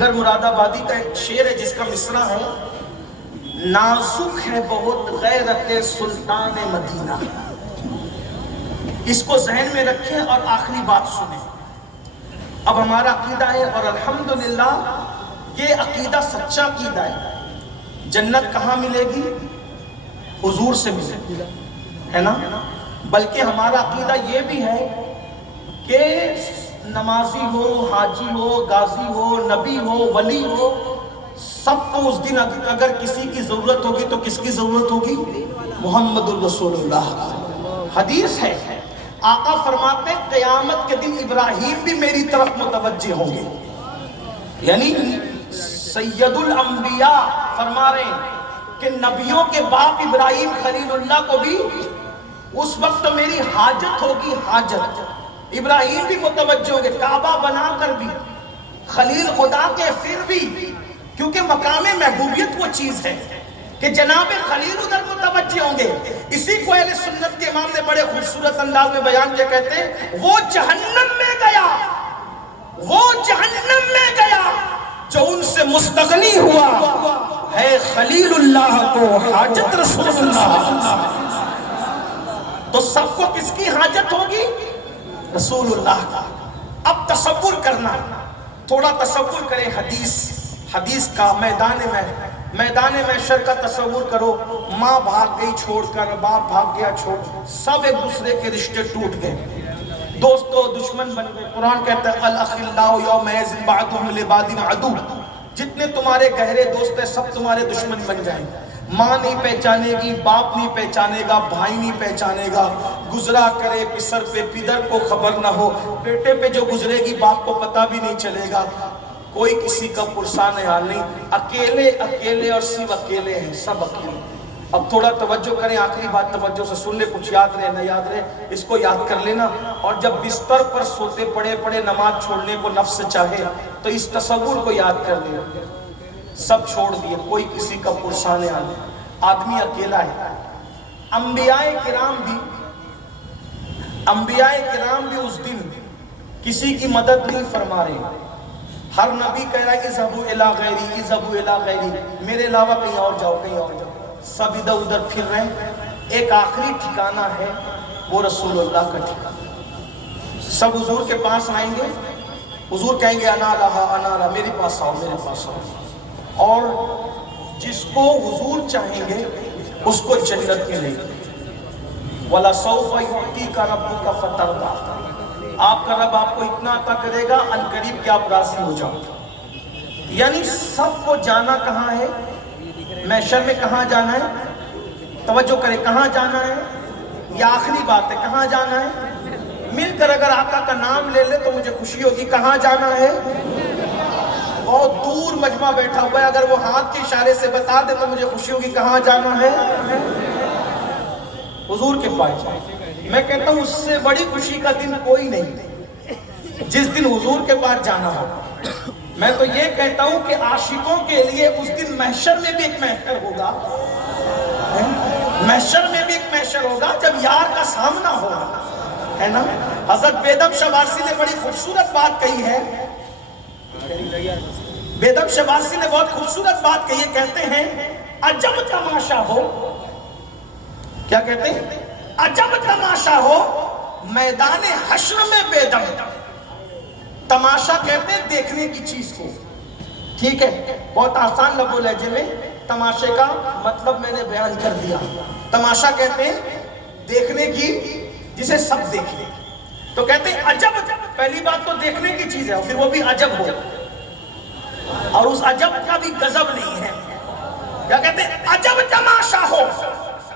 دیگر مراد آبادی کا ایک شعر ہے جس کا مصرع ہے، نازک ہے بہت غیرت سلطان مدینہ. اس کو ذہن میں رکھیں اور آخری بات سنیں. اب ہمارا عقیدہ ہے اور الحمدللہ یہ عقیدہ سچا عقیدہ ہے. جنت کہاں ملے گی؟ حضور سے ملے گی، ہے نا؟ بلکہ ہمارا عقیدہ یہ بھی ہے کہ نمازی ہو، حاجی ہو، غازی ہو، نبی ہو، ولی ہو، سب کو اس دن اگر کسی کی ضرورت ہوگی تو کس کی ضرورت ہوگی؟ محمد الرسول اللہ. حدیث ہے، آقا فرماتے قیامت کے دن ابراہیم بھی میری طرف متوجہ ہوں گے. یعنی سید الانبیاء فرما رہے ہیں کہ نبیوں کے باپ ابراہیم خلیل اللہ کو بھی اس وقت میری حاجت ہوگی. حاجت ابراہیم بھی متوجہ ہوں گے، کعبہ بنا کر بھی، خلیل خدا کے پھر بھی، کیونکہ مقام محبوبیت وہ چیز ہے کہ جناب خلیل ادھر متوجہ ہوں گے. اسی کو اہل سنت کے امام نے بڑے خوبصورت انداز میں بیان کیا، کہتے ہیں وہ جہنم میں گیا، وہ جہنم میں گیا جو ان سے مستغنی ہوا ہے خلیل اللہ کو حاجت رسول اللہ. تو سب کو کس کی حاجت ہوگی؟ رسول اللہ کا. اب تصور کرنا، تھوڑا تصور کریں حدیث کا. میدان محشر کا تصور کرو. ماں بھاگ گئی چھوڑ کر، باپ بھاگ گیا چھوڑ، سب ایک دوسرے کے رشتے ٹوٹ گئے، دوست و دشمن بن گئے. قرآن کہتا ہے الاخلاء یومئذ بعضهم لبعض عدو. جتنے تمہارے گہرے دوست ہیں سب تمہارے دشمن بن جائیں. ماں نہیں پہچانے گی، باپ نہیں پہچانے گا، بھائی نہیں پہچانے گا. گزرا کرے پسر پہ پدر کو خبر نہ ہو، بیٹے پہ جو گزرے گی باپ کو پتہ بھی نہیں چلے گا. کوئی کسی کا پرسان حال نہیں، اکیلے اور صرف اکیلے ہیں، سب اکیلے. اب تھوڑا توجہ کریں، آخری بات توجہ سے سن لے، کچھ یاد رہے نہ یاد رہے اس کو یاد کر لینا. اور جب بستر پر سوتے پڑے نماز چھوڑنے کو نفس چاہے تو اس تصور کو یاد کر لیں. سب چھوڑ دیے، کوئی کسی کا پرسان حال نہیں، آدمی اکیلا ہے. انبیاء کرام بھی اس دن کسی کی مدد نہیں فرما رہے. ہر نبی کہہ رہا ہے اذهبوا الی غیری، اذهبوا الی غیری، میرے علاوہ کہیں اور جاؤ، کہیں اور جاؤ. سب ادھر ادھر پھر رہے ہیں. ایک آخری ٹھکانہ ہے، وہ رسول اللہ کا ٹھکانہ. سب حضور کے پاس آئیں گے، حضور کہیں گے انا لہا انا لہا، میرے پاس آؤ میرے پاس آؤ. اور جس کو حضور چاہیں گے اس کو جنت ملے گی. وَلَسَوْفَ يُعْطِيكَ رَبُّكَ فَتَرْضَىٰ. آپ کا رب آپ کو اتنا عطا کرے گا ان قریب کہ آپ راضی ہو جاؤ. یعنی سب کو جانا کہاں ہے؟ محشر میں کہاں جانا ہے؟ توجہ کریں، کہاں جانا ہے؟ یہ آخری بات ہے، کہاں جانا ہے؟ مل کر اگر آقا کا نام لے لے تو مجھے خوشی ہوگی. کہاں جانا ہے؟ بہت دور مجمع بیٹھا ہوا ہے، اگر وہ ہاتھ کے اشارے سے بتا دے تو مجھے خوشی ہوگی. کہاں جانا ہے؟ حضور کے پاس. میں کہتا ہوں اس سے بڑی خوشی کا دن کوئی نہیں جس دن حضور کے پاس جانا ہو. میں تو یہ کہتا ہوں کہ عاشقوں کے لیے اس دن محشر میں بھی ایک محشر ہوگا، محشر میں بھی ایک محشر ہوگا جب یار کا سامنا ہوگا، ہے نا؟ حضرت بیدم شبارسی نے بڑی خوبصورت بات کہی ہے. بیدم شبارسی نے بہت خوبصورت بات کہی ہے. کہتے ہیں عجب تماشا ہو، کیا کہتے ہیں؟ عجب تماشا ہو میدان حشر میں بیدم. تماشا کہتے ہیں دیکھنے کی چیز کو، ٹھیک ہے؟ بہت آسان لب و لہجے میں تماشے کا مطلب میں نے بیان کر دیا. تماشا کہتے ہیں دیکھنے کی جسے سب دیکھیں. تو کہتے ہیں عجب، پہلی بات تو دیکھنے کی چیز ہے، پھر وہ بھی عجب ہو، اور اس عجب کا بھی غضب نہیں ہے. کیا کہتے ہیں؟ عجب تماشا ہو.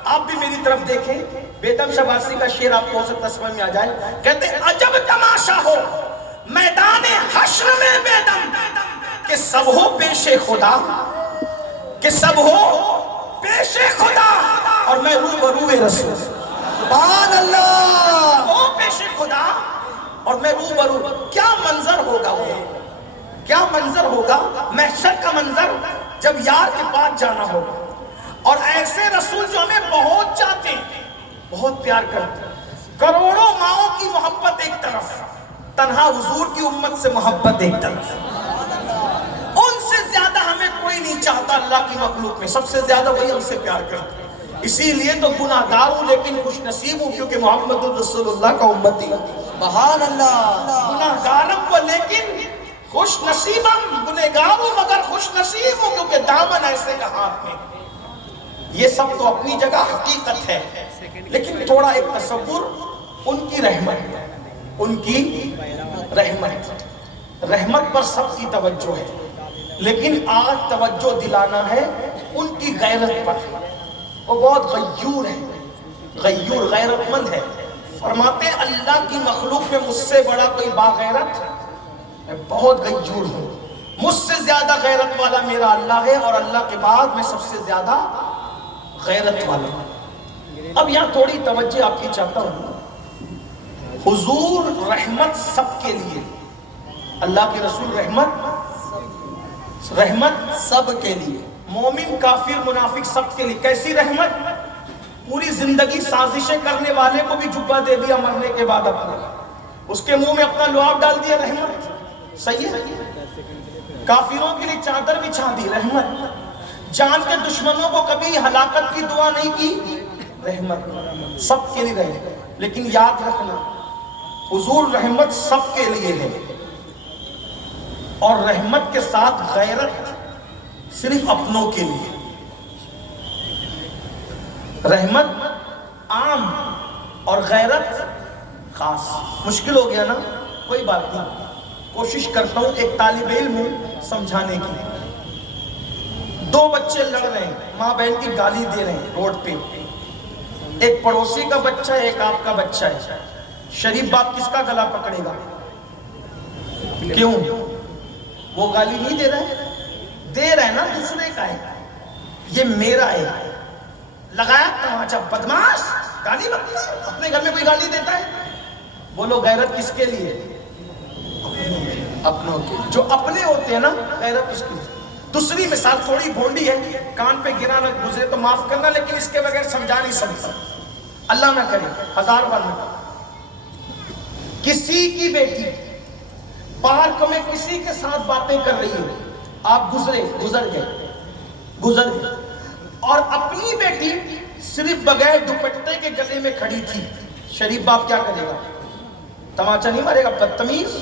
آپ بھی میری طرف دیکھیں، بیدم شبارسی کا شعر آپ کو ہو سکتا سمجھ میں آ جائے. کہتے ہیں عجب تماشا ہو میدان حشر میں بیدم، کہ سب ہو پیش خدا، کہ سب ہو پیش خدا اور میں روبرو رسول. سبحان اللہ. وہ پیش خدا اور میں روبرو. کیا منظر ہوگا وہ، کیا منظر ہوگا محشر کا منظر جب یار کے پاس جانا ہوگا. اور ایسے رسول جو ہمیں بہت چاہتے ہیں، بہت پیار کرتے ہیں. کروڑوں ماؤں کی محبت ایک طرف، تنہا حضور کی امت سے محبت ایک طرف. چاہتا اللہ کی مخلوق میں، سب سے زیادہ وہی ہم سے پیار کرتا ہے۔ اسی لیے تو گناہ گار ہوں لیکن خوش نصیب ہوں، کیونکہ محمد رسول اللہ کا امتی ہوں۔ سبحان اللہ۔ گناہ گارم کو لیکن خوش نصیبم، گناہ گار ہوں مگر خوش نصیب ہوں، کیونکہ دامن ایسے کا ہاتھ میں۔ یہ سب تو اپنی جگہ حقیقت ہے، لیکن تھوڑا ایک تصور ان کی رحمت، ان کی رحمت پر سب کی توجہ ہے، لیکن آج توجہ دلانا ہے ان کی غیرت پر۔ وہ بہت غیور ہے، غیور غیرت مند ہے۔ فرماتے ہیں اللہ کی مخلوق میں مجھ سے بڑا کوئی باغیرت، میں بہت غیور ہوں، مجھ سے زیادہ غیرت والا میرا اللہ ہے، اور اللہ کے بعد میں سب سے زیادہ غیرت والا ہوں۔ اب یہاں تھوڑی توجہ آپ کی چاہتا ہوں۔ حضور رحمت سب کے لیے، اللہ کے رسول رحمت سب کے لیے، مومن کافر منافق سب کے لیے۔ کیسی رحمت؟ پوری زندگی سازشیں کرنے والے کو بھی جبہ دے دیا مرنے کے بعد اپنا، اس کے منہ میں اپنا لعاب ڈال دیا، رحمت۔ صحیح ہے؟ کافروں کے لیے چادر بچھا دی، رحمت۔ جان کے دشمنوں کو کبھی ہلاکت کی دعا نہیں کی، رحمت۔ سب کے لیے رحمت۔ لیکن یاد رکھنا حضور رحمت سب کے لیے ہے، اور رحمت کے ساتھ غیرت صرف اپنوں کے لیے۔ رحمت عام اور غیرت خاص۔ مشکل ہو گیا نا؟ کوئی بات نہیں، کوشش کرتا ہوں ایک طالب علم ہوں سمجھانے کی۔ دو بچے لڑ رہے ہیں، ماں بہن کی گالی دے رہے ہیں روڈ پہ، ایک پڑوسی کا بچہ ہے ایک آپ کا بچہ ہے۔ شریف باپ کس کا گلا پکڑے گا؟ کیوں؟ وہ گالی نہیں دے رہا ہے نا، دوسرے کا ہے، یہ میرا ہے۔ لگایا تماچا، بدماش، گالی بکتا ہے۔ اپنے گھر میں کوئی گالی دیتا ہے؟ بولو غیرت کس کے لیے؟ اپنوں کے۔ جو اپنے ہوتے ہیں نا، غیرت اس کی۔ دوسری مثال تھوڑی بھونڈی ہے، کان پہ گرا نہ گزرے تو معاف کرنا، لیکن اس کے بغیر سمجھا نہیں سکتا، اللہ نہ کرے، ہزار بار نہ کرے۔ کسی کی بیٹی پارک میں کسی کے ساتھ باتیں کر رہی ہے، آپ گزر گئے، اور اپنی بیٹی صرف بغیر دوپٹے کے گلے میں کھڑی تھی، شریف باپ کیا کرے گا؟ تماچا نہیں مارے گا؟ بدتمیز!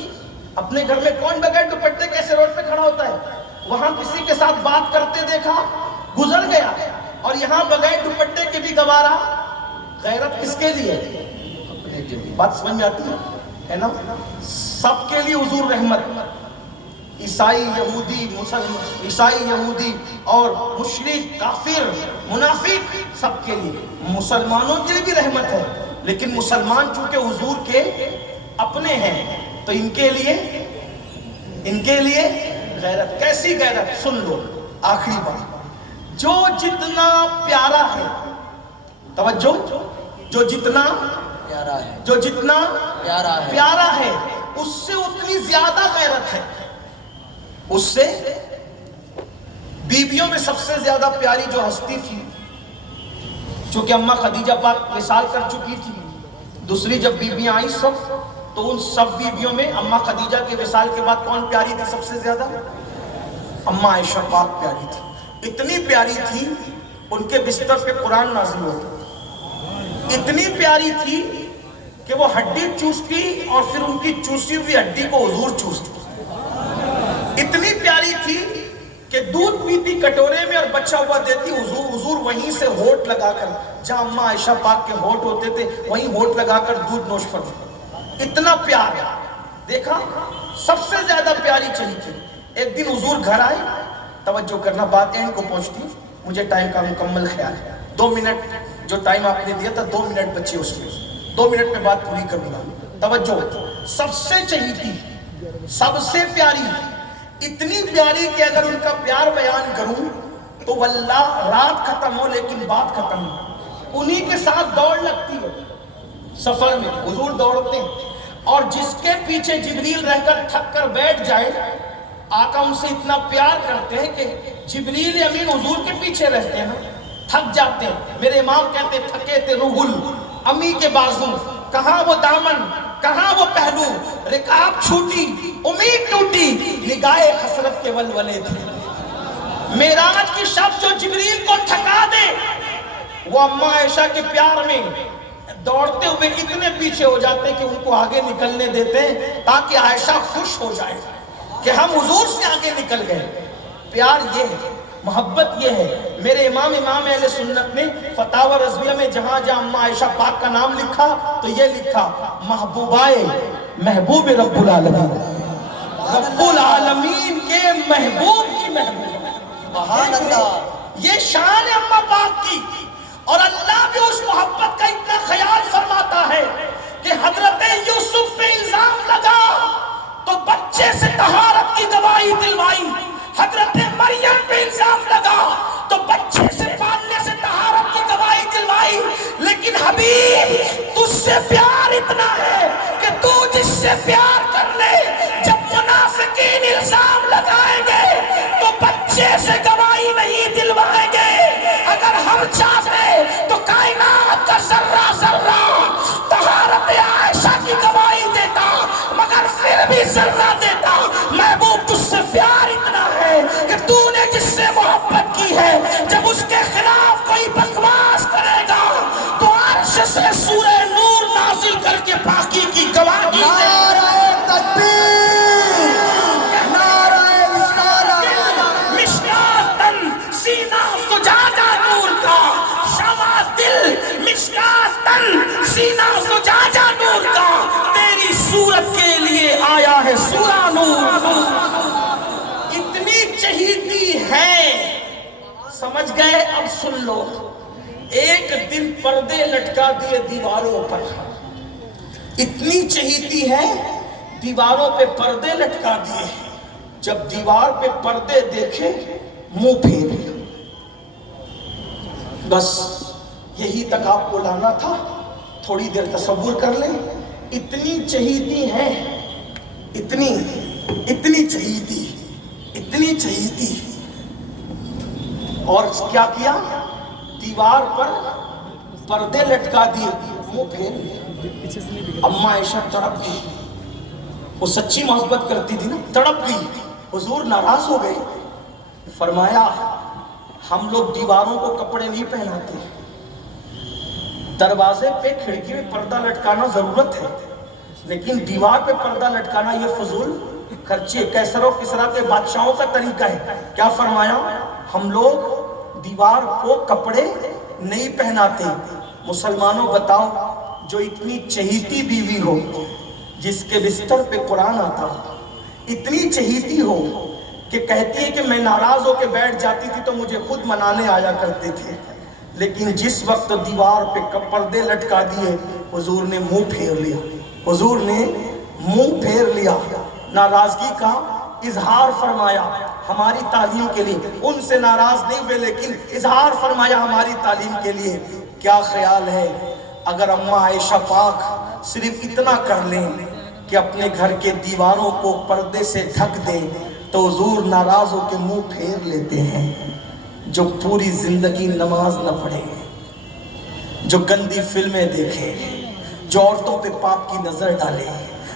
اپنے گھر میں کون بغیر دوپٹے کیسے روڈ پہ کھڑا ہوتا ہے؟ وہاں کسی کے ساتھ بات کرتے دیکھا، گزر گیا، اور یہاں بغیر دوپٹے کے بھی گوارا۔ غیرت کس کے لیے؟ بات سمجھ میں آتی ہے نا؟ سب کے لیے حضور رحمت۔ عیسائی یہودی اور مشرک کافر منافق سب کے لیے، مسلمانوں کے لیے بھی رحمت ہے، لیکن مسلمان چونکہ حضور کے اپنے ہیں تو ان کے لیے غیرت۔ کیسی غیرت؟ سن لو آخری بات، جو جتنا پیارا ہے، توجہ، جو جتنا پیارا ہے اس سے اتنی زیادہ غیرت ہے۔ اس سے بیویوں میں سب سے زیادہ پیاری جو ہستی تھی، چونکہ اماں خدیجہ پاک وصال کر چکی تھی، دوسری جب بیویاں آئیں سب، تو ان سب بیویوں میں اماں خدیجہ کے وصال کے بعد کون پیاری تھی سب سے زیادہ؟ اماں عائشہ پاک پیاری تھی۔ اتنی پیاری تھی ان کے بستر پہ قرآن نازل ہوتا، اتنی پیاری تھی کہ وہ ہڈی چوستی اور پھر ان کی چوسی ہوئی ہڈی کو حضور چوستی، اتنی پیاری تھی کہ دودھ پیتی کٹورے میں اور بچہ ہوا دیتی، حضور وہیں سے ہونٹ لگا کر، جہاں اماں عائشہ پاک کے ہونٹ ہوتے تھے وہیں ہونٹ لگا کر دودھ نوش فرماتے۔ اتنا پیار ہے، دیکھا، سب سے زیادہ پیاری چلی تھی۔ ایک دن حضور گھر آئے، توجہ کرنا بات اینڈ کو پہنچتی، مجھے ٹائم کا مکمل خیال ہے، 2 منٹ جو ٹائم آپ نے دیا تھا 2 منٹ بچے اس میں، 2 منٹ میں بات پوری کروں گا، توجہ۔ سب سے چہیتی، سب سے پیاری، اتنی پیاری کہ اگر ان کا پیار بیان کروں تو واللہ رات ختم ہو لیکن بات ختم ہو۔ انہی کے ساتھ دوڑ لگتی ہے، سفر میں حضور دوڑتے ہیں، اور جس کے پیچھے جبریل رہ کر تھک کر بیٹھ جائے، آقا ان سے اتنا پیار کرتے ہیں کہ جبریل امین حضور کے پیچھے رہتے ہیں، تھک جاتے ہیں۔ میرے امام کہتے تھکے تھے روح امی کے بازو، کہاں وہ دامن، کہاں وہ پہلو، رکاب چھوٹی، امید ٹوٹی، نگاہ حسرت کے ولولے تھے۔ معراج کی شب جو جبریل کو تھکا دے وہ اماں عائشہ کے پیار میں دوڑتے ہوئے اتنے پیچھے ہو جاتے ہیں کہ ان کو آگے نکلنے دیتے ہیں تاکہ عائشہ خوش ہو جائے کہ ہم حضور سے آگے نکل گئے. پیار یہ ہے, محبت یہ ہے. میرے امام اہل سنت نے فتاوی رضویہ میں جہاں جہاں اماں عائشہ پاک کا نام لکھا تو یہ لکھا محبوبائے محبوب رب العالمین, رب العالمین کے محبوب کی محبوب. سبحان اللہ. یہ شان ہے اماں پاک کی. اور اللہ بھی اس محبت کا اتنا خیال فرماتا ہے کہ حضرت یوسف پہ الزام لگا تو بچے سے طہارت کی گواہی دلوائی, حضرت مریم پہ الزام لگا تو بچے سے پالنے سے طہارت کی گواہی دلوائی. لیکن حبیب تجھ سے پیار اتنا ہے کہ تو جس سے پیار کر لے, جب منافقین الزام لگائیں گے تو بچے سے گواہی نہیں دلوائیں گے. اگر ہم چاہتے تو کائنات کا ذرہ ذرہ طہارت عائشہ کی گواہی دیتا, مگر پھر بھی ذرہ دیتا. محبوب تجھ سے پیار اتنا ہے کہ تو نے جس سے محبت کی ہے, جب اس کے خلاف کوئی بکواس کرے گا تو عرش سے سورہ نور نازل کر کے پاکی کی گواہی دے. نعرہ تکبیر, نعرہ رسالت. مشکاتن سینہ سجادہ نور کا, شمع دل مشکاتن سینہ سجادہ نور کا, تیری صورت کے لیے آیا ہے سورہ نور. اتنی چہیتی ہے, سمجھ گئے؟ اب سن لو. ایک دن پردے لٹکا دیے دیواروں پر, اتنی چہیتی ہے دیواروں پہ پردے لٹکا دیے. جب دیوار پہ پردے دیکھے منہ پھیر لیا. بس یہی تک آپ کو لانا تھا. تھوڑی دیر تصور کر لیں, اتنی چہیتی ہے, اتنی چہیتی. اور کیا کیا؟ دیوار پر پردے لٹکا دیے, منہ پھیر لیا. اماں عائشہ تڑپ گئی, وہ سچی محبت کرتی تھی نا, تڑپ گئی. حضور ناراض ہو گئے. فرمایا ہم لوگ دیواروں کو کپڑے نہیں پہناتے, دروازے پہ کھڑکی میں پردہ لٹکانا ضرورت ہے, لیکن دیوار پہ پردہ لٹکانا یہ فضول خرچی. کیسر و کسرا کے بادشاہوں کا طریقہ ہے. کیا فرمایا؟ ہم لوگ دیوار کو کپڑے نہیں پہناتے. مسلمانوں بتاؤ, جو اتنی چہیتی بیوی ہو, جس کے بستر پہ قرآن آتا, اتنی چہیتی ہو کہ کہتی ہے کہ میں ناراض ہو کے بیٹھ جاتی تھی تو مجھے خود منانے آیا کرتے تھے, لیکن جس وقت دیوار پہ پردے لٹکا دیے حضور نے منہ پھیر لیا. حضور نے منہ پھیر لیا, ناراضگی کا اظہار فرمایا ہماری تعلیم کے لیے. ان سے ناراض نہیں ہوئے لیکن اظہار فرمایا ہماری تعلیم کے لیے. کیا خیال ہے اگر اماں عائشہ پاک صرف اتنا کر لیں کہ اپنے گھر کے دیواروں کو پردے سے ڈھک دیں تو حضور ناراض ہو کے منہ پھیر لیتے ہیں. جو پوری زندگی نماز نہ پڑھے, جو گندی فلمیں دیکھے, جو عورتوں پہ پاپ کی نظر ڈالے,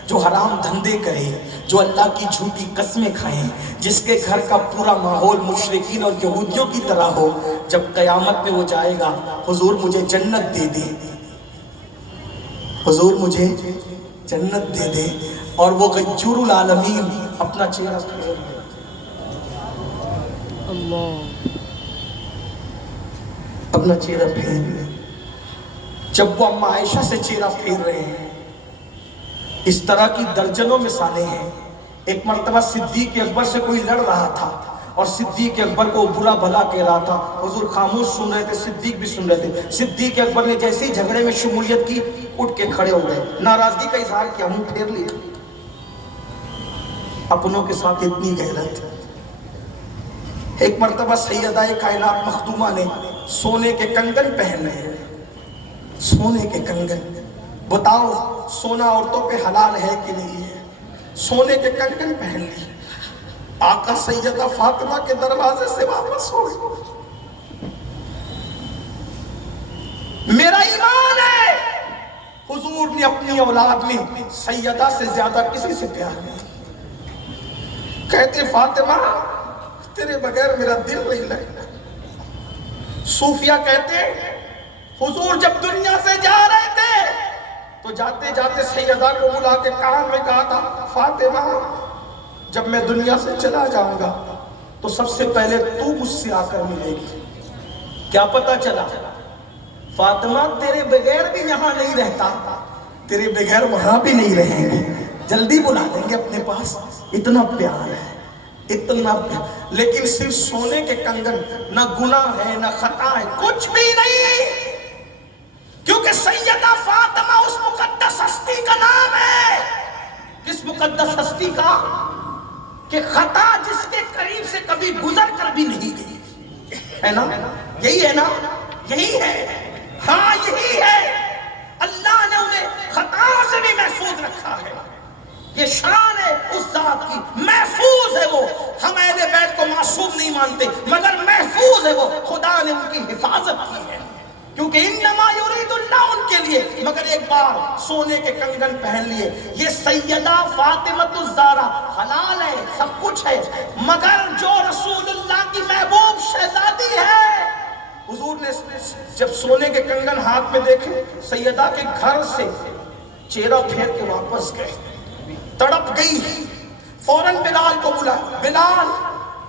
جو حرام دھندے کرے, جو اللہ کی جھوٹی قسمیں کھائیں, جس کے گھر کا پورا ماحول مشرکین اور یہودیوں کی طرح ہو, جب قیامت میں وہ جائے گا حضور مجھے جنت دے دے, حضور مجھے جنت دے دے, اور وہ غیور العالمین اپنا چہرہ پھیر اپنا چہرہ پھیر لے. جب وہ اماں عائشہ سے چہرہ پھیر رہے ہیں, اس طرح کی درجنوں مثالیں ہیں. ایک مرتبہ صدیق اکبر سے کوئی لڑ رہا تھا اور صدیق اکبر کو برا بھلا کہہ رہا تھا. حضور خاموش سن رہے تھے, صدیق بھی سن رہے تھے. صدیق اکبر نے جیسے ہی جھگڑے میں شمولیت کی, اٹھ کے کھڑے ہو گئے, ناراضگی کا اظہار کیا, منہ پھیر لیا. اپنوں کے ساتھ اتنی غیرت. ایک مرتبہ سیدہ کائنات مخدومہ نے سونے کے کنگن پہن لے, سونے کے کنگن. بتاؤ سونا عورتوں پہ حلال ہے کہ نہیں ہے؟ سونے کے کنگن پہن لی. آقا سیدہ فاطمہ کے دروازے سے واپس ہو گئی. میرا ایمان ہے حضور نے اپنی اولاد میں سیدہ سے زیادہ کسی سے پیار نہیں. کہتے فاطمہ تیرے بغیر میرا دل نہیں لگتا۔ صوفیہ کہتے ہیں حضور جب دنیا سے جا رہے تھے تو جاتے جاتے سیدہ کو بلا کے کان میں کہا تھا فاطمہ جب میں دنیا سے چلا جاؤں گا تو سب سے پہلے تو مجھ سے آ کر ملے گی۔ کیا پتا چلا فاطمہ تیرے بغیر بھی یہاں نہیں رہتا، تیرے بغیر وہاں بھی نہیں رہیں گے، جلدی بلا لیں گے اپنے پاس۔ اتنا پیار ہے، اتنا پیار، لیکن صرف سونے کے کنگن، نہ گناہ ہے نہ خطا ہے، کچھ بھی نہیں، کیونکہ سیدہ فاطمہ اس مقدس ہستی کا نام ہے۔ کس مقدس ہستی کا؟ کہ خطا جس کے قریب سے کبھی گزر کر بھی نہیں گئی، ہے نا؟ یہی ہے نا؟ یہی ہے، ہاں یہی ہے۔ اللہ نے انہیں خطا سے بھی محفوظ رکھا ہے، یہ شان ہے اس ذات کی، محفوظ ہے وہ۔ ہم اہل بیت کو معصوم نہیں مانتے مگر محفوظ ہے وہ، خدا نے ان کی حفاظت کی ہے، کیونکہ انما یرید اللہ ان کے لیے۔ مگر ایک بار سونے کے کنگن پہن لیے، یہ سیدہ فاطمۃ الزہرا حلال ہے، سب کچھ ہے، مگر جو رسول اللہ کی محبوب شہزادی ہے، حضور نے جب سونے کے کنگن ہاتھ میں دیکھے، سیدہ کے گھر سے چہرہ پھیر کے واپس گئے، تڑپ گئی، فوراً بلال کو بلا، بلال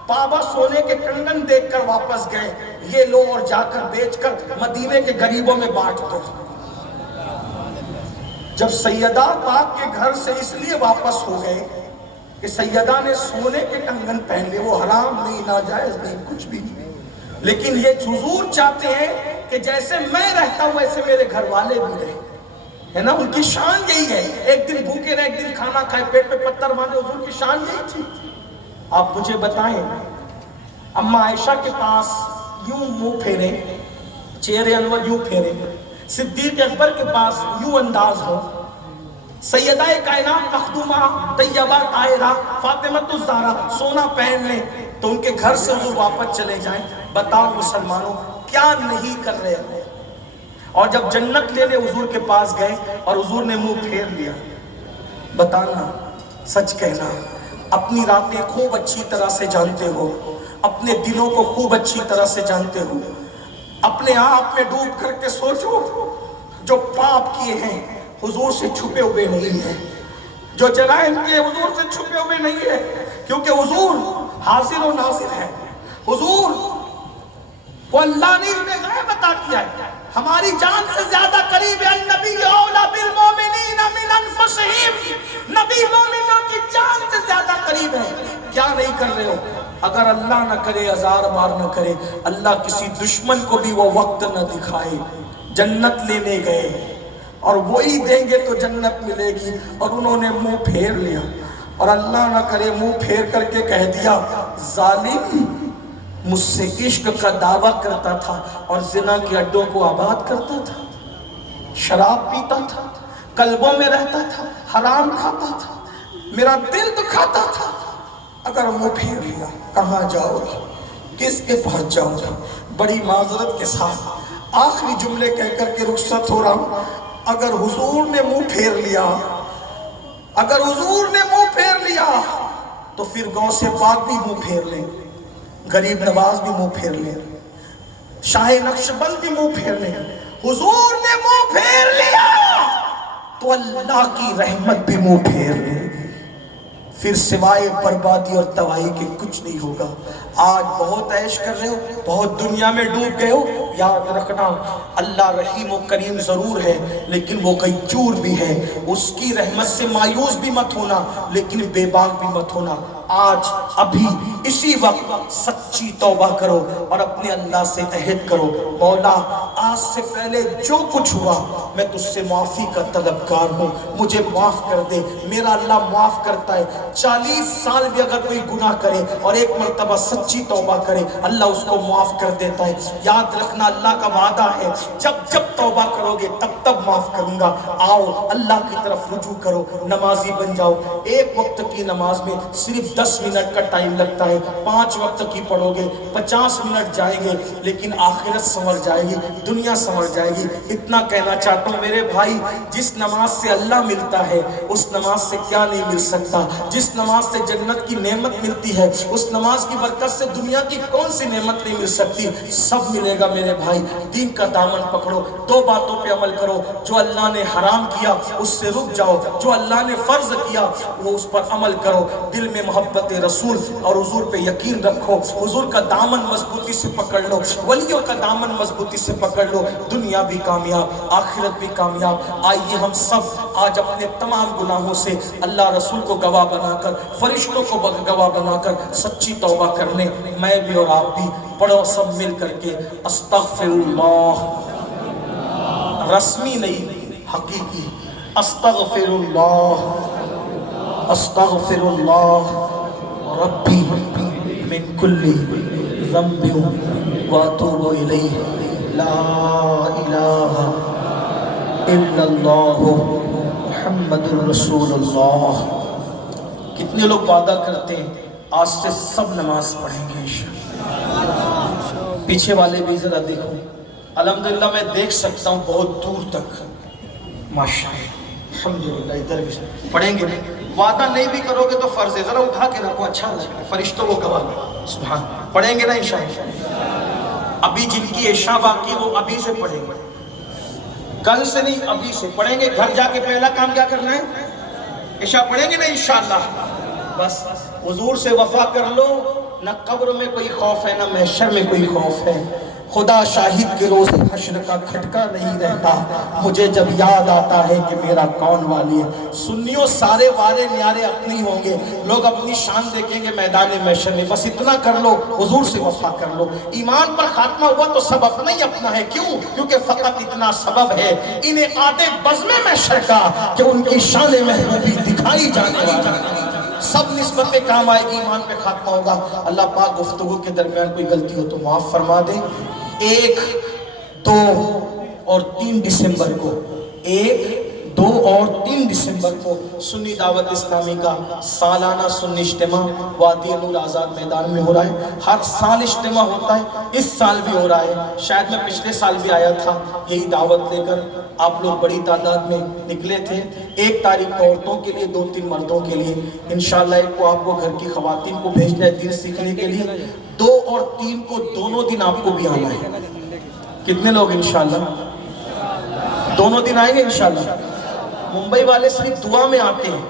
بابا سونے کے کنگن دیکھ کر واپس گئے، یہ لو اور جا کر بیچ کر مدینے کے غریبوں میں بانٹ دو۔ جب سیدہ پاک کے گھر سے اس لیے واپس ہو گئے کہ سیدہ نے سونے کے کنگن پہن لے، وہ حرام نہیں، ناجائز نہیں، کچھ بھی نہیں، لیکن یہ حضور چاہتے ہیں کہ جیسے میں رہتا ہوں ویسے میرے گھر والے بھی رہیں، ہے نا؟ ان کی شان یہی ہے، ایک دن بھوکے رہے، ایک دن کھانا کھائے، پیٹ پہ پتھر مارے، حضور کی شان یہی تھی۔ آپ مجھے بتائیں، اماں عائشہ کے پاس یوں منہ پھیرے، چہرے انور یوں پھیرے، صدیق اکبر کے پاس یوں انداز ہو، سیدہ کائنات مخدومہ طیبہ طاہرہ فاطمۃ الزہرا سونا پہن لیں تو ان کے گھر سے حضور واپس چلے جائیں، بتاؤ مسلمانوں کیا نہیں کر رہے ہیں؟ اور جب جنت لینے حضور کے پاس گئے اور حضور نے منہ پھیر لیا، بتانا، سچ کہنا، اپنی راتیں خوب اچھی طرح سے جانتے ہو، اپنے دنوں کو خوب اچھی طرح سے جانتے ہو، اپنے آپ میں ڈوب کر کے سوچو، جو پاپ کیے ہیں حضور سے چھپے ہوئے نہیں ہیں، جو جرائم کیے حضور سے چھپے ہوئے نہیں ہیں، کیونکہ حضور حاضر و ناظر ہے، حضور کو اللہ نے انہیں غیب عطا کیا ہے، ہماری جان سے زیادہ قریب ہے، النبی اولا بالمومنین من انفسہم، نبی مومنوں کی جان سے زیادہ قریب ہے۔ کیا نہیں کر رہے ہو؟ اگر اللہ نہ کرے، ہزار بار نہ کرے، اللہ کسی دشمن کو بھی وہ وقت نہ دکھائے، جنت لینے گئے اور وہی دیں گے تو جنت ملے گی، اور انہوں نے منہ پھیر لیا، اور اللہ نہ کرے منہ پھیر کر کے کہہ دیا ظالم مجھ سے عشق کا دعویٰ کرتا تھا اور زنا کے اڈوں کو آباد کرتا تھا، شراب پیتا تھا، کلبوں میں رہتا تھا، حرام کھاتا تھا، میرا دل دکھاتا تھا۔ اگر منہ پھیر لیا کہاں جاؤ گے؟ کس کے پاس جاؤ گے؟ بڑی معذرت کے ساتھ آخری جملے کہہ کر کے رخصت ہو رہا ہوں، اگر حضور نے منہ پھیر لیا، اگر حضور نے منہ پھیر لیا تو پھر غوث پاک بھی منہ پھیر لیں، غریب نواز بھی منہ پھیر لیں، شاہ نقشبند بھی منہ پھیر لیں، حضور نے منہ پھیر لیا تو اللہ کی رحمت بھی منہ پھیر لیں، پھر سوائے بربادی اور تباہی کے کچھ نہیں ہوگا۔ آج بہت عیش کر رہے ہو، بہت دنیا میں ڈوب گئے ہو، یاد رکھنا اللہ رحیم و کریم ضرور ہے لیکن وہ غیور بھی ہے، اس کی رحمت سے مایوس بھی مت ہونا لیکن بے باک بھی مت ہونا۔ آج ابھی اسی وقت سچی توبہ کرو اور اپنے اللہ سے عہد کرو، مولا آج سے پہلے جو کچھ ہوا میں تجھ سے معافی کا طلبگار ہوں، مجھے معاف کر دے۔ میرا اللہ معاف کرتا ہے، 40 سال بھی اگر کوئی گناہ کرے اور ایک مرتبہ سچی توبہ کرے اللہ اس کو معاف کر دیتا ہے۔ یاد رکھنا اللہ کا وعدہ ہے جب جب توبہ کرو گے تب تب معاف کروں گا۔ آؤ اللہ کی طرف رجوع کرو، نمازی بن جاؤ، ایک وقت کی نماز میں صرف 10 منٹ کا ٹائم لگتا ہے، 5 وقت کی پڑھو گے 50 منٹ جائیں گے، لیکن آخرت سنور جائے گی، دنیا سنور جائے گی۔ اتنا کہنا چاہتا ہوں میرے بھائی، جس نماز سے اللہ ملتا ہے اس نماز سے کیا نہیں مل سکتا؟ جس نماز سے جنت کی نعمت ملتی ہے اس نماز کی برکت سے دنیا کی کون سی نعمت نہیں مل سکتی؟ سب ملے گا میرے بھائی۔ دین کا دامن پکڑو، 2 باتوں پہ عمل کرو، جو اللہ نے حرام کیا اس سے رک جاؤ، جو اللہ نے فرض کیا وہ اس پر عمل کرو، دل میں محبت رسول اور حضور پہ یقین رکھو، حضور کا دامن مضبوطی سے پکڑ لو، ولیوں کا دامن مضبوطی سے پکڑ لو، دنیا بھی کامیاب آخرت بھی کامیاب۔ آئیے ہم سب آج اپنے تمام گناہوں سے اللہ رسول کو گواہ بنا کر، فرشتوں کو گواہ بنا کر سچی توبہ کرنے، میں بھی اور آپ بھی پڑھو سب مل کر کے استغفر اللہ، رسمی نہیں حقیقی، استغفر اللہ استغفر اللہ ربی من کل ذنب واتوب الیہ لا الہ الا اللہ محمد الرسول اللہ۔ کتنے لوگ وعدہ کرتے ہیں آج سے سب نماز پڑھیں گے انشاءاللہ؟ پیچھے والے بھی ذرا دیکھو، الحمدللہ میں دیکھ سکتا ہوں بہت دور تک، ماشاءاللہ الحمدللہ ادھر بھی پڑھیں گے۔ وعدہ نہیں بھی کرو گے تو فرض ہے، ذرا اٹھا کے رکھو، اچھا لگے، فرشتوں کو گواہ سبحان، پڑھیں گے نا انشاءاللہ؟ ابھی جن کی عشاء باقی وہ ابھی سے پڑھیں گے، کل سے نہیں ابھی سے پڑھیں گے۔ گھر جا کے پہلا کام کیا کرنا ہے؟ عشاء پڑھیں گے نا انشاءاللہ۔ بس حضور سے وفا کر لو، نہ قبر میں کوئی خوف ہے نہ محشر میں کوئی خوف ہے۔ خدا شاہد کے روز حشر کا کھٹکا نہیں رہتا، مجھے جب یاد آتا ہے کہ میرا کون والی ہے۔ سنیوں سارے وارے نیارے اپنی ہوں گے، لوگ اپنی شان دیکھیں گے میدان محشر میں، بس اتنا کر لو، حضور سے وفا کر لو۔ ایمان پر خاتمہ ہوا تو سب اپنا ہی اپنا ہے، کیوں؟ کیونکہ فقط اتنا سبب ہے انہیں آدھے بزم محشر کا کہ ان کی شان محبوبی دکھائی جانے والی، سب نسبت پہ کام آئے گی، ایمان پہ خاتمہ ہوگا۔ اللہ پاک گفتگو کے درمیان کوئی غلطی ہو تو معاف فرما دے۔ 1، 2 اور 3 دسمبر کو 1، 2 اور 3 دسمبر کو سنی دعوت اسلامی کا سالانہ سنی اجتماع وادی نور آزاد میدان میں ہو رہا ہے۔ ہر سال اجتماع ہوتا ہے، اس سال بھی ہو رہا ہے۔ شاید میں پچھلے سال بھی آیا تھا یہی دعوت لے کر، آپ لوگ بڑی تعداد میں نکلے تھے۔ 1 تاریخ کو عورتوں کے لیے، 2-3 مردوں کے لیے انشاءاللہ۔ 1 کو آپ کو گھر کی خواتین کو بھیجنا ہے دین سیکھنے کے لیے، 2 اور 3 کو دونوں دن آپ کو بھی آنا ہے۔ کتنے لوگ انشاءاللہ؟ دونوں دن آئیں گے انشاءاللہ۔ ممبئی والے صرف دعا میں آتے ہیں،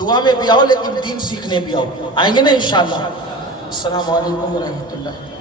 دعا میں بھی آؤ لیکن دین سیکھنے بھی آؤ، آئیں گے نا انشاءاللہ۔ السلام علیکم ورحمۃ اللہ۔